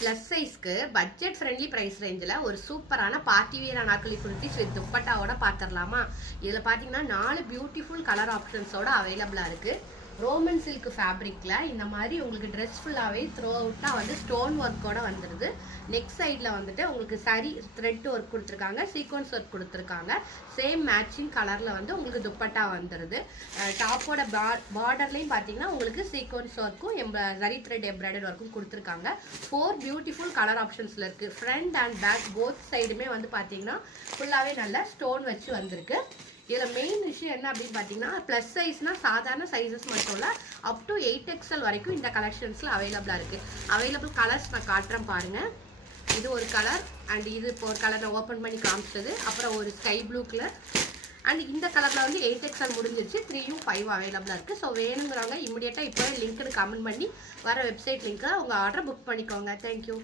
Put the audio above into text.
Plus சைஸ்க்கு budget friendly price ரேஞ்சில் ஒரு சூப்பரான party wear anarkali kurtis with துப்பட்டாவோட பார்த்துடலாமா. இதில் பார்த்தீங்கன்னா 4 பியூட்டிஃபுல் கலர் ஆப்ஷன்ஸோட அவைலபிளாக இருக்குது. ரோமன் சில்க் ஃபேப்ரிக்கில் இந்த மாதிரி உங்களுக்கு ட்ரெஸ் ஃபுல்லாகவே த்ரோ அவுட்டாக வந்து ஸ்டோன் ஒர்க்கோட வந்துடுது. நெக் சைடில் வந்துட்டு உங்களுக்கு சரி த்ரெட் ஒர்க் கொடுத்துருக்காங்க, சீக்வன்ஸ் ஒர்க் கொடுத்துருக்காங்க. சேம் மேட்சிங் கலரில் வந்து உங்களுக்கு துப்பட்டா வந்துடுது. டாப்போட பார்டர்லையும் பார்த்தீங்கன்னா உங்களுக்கு சீக்வன்ஸ் ஒர்க்கும் சரி த்ரெட் எம்ப்ராய்டரி ஒர்க்கும் கொடுத்துருக்காங்க. 4 பியூட்டிஃபுல் கலர் ஆப்ஷன்ஸில் இருக்குது. ஃப்ரண்ட் அண்ட் பேக் போத் சைடுமே வந்து பார்த்தீங்கன்னா ஃபுல்லாகவே நல்லா ஸ்டோன் வச்சு வந்திருக்கு. இதில் மெயின் விஷயம் என்ன அப்படின்னு பார்த்தீங்கன்னா, ப்ளஸ் சைஸ்னால் சாதாரண சைஸஸ் மட்டும் இல்லை, அப் டு 8XL வரைக்கும் இந்த கலெக்ஷன்ஸில் அவைலபிளாக இருக்குது. அவைலபிள் கலர்ஸ் நான் காட்டுறேன் பாருங்கள். இது ஒரு கலர் அண்ட் இது இப்போ ஒரு கலர் நான் ஓப்பன் பண்ணி காமிச்சது. அப்புறம் ஒரு ஸ்கை ப்ளூ கலர் அண்ட் இந்த கலரில் வந்து 8XL முடிஞ்சிருச்சு. 3யும் 5 அவைலபிளாக இருக்குது. ஸோ வேணுங்கிறவங்க இமீடியட்டாக இப்போ லிங்க்னு கமெண்ட் பண்ணி வர வெப்சைட் லிங்க்கை உங்கள் ஆர்டரை புக் பண்ணிக்கோங்க. தேங்க்யூ.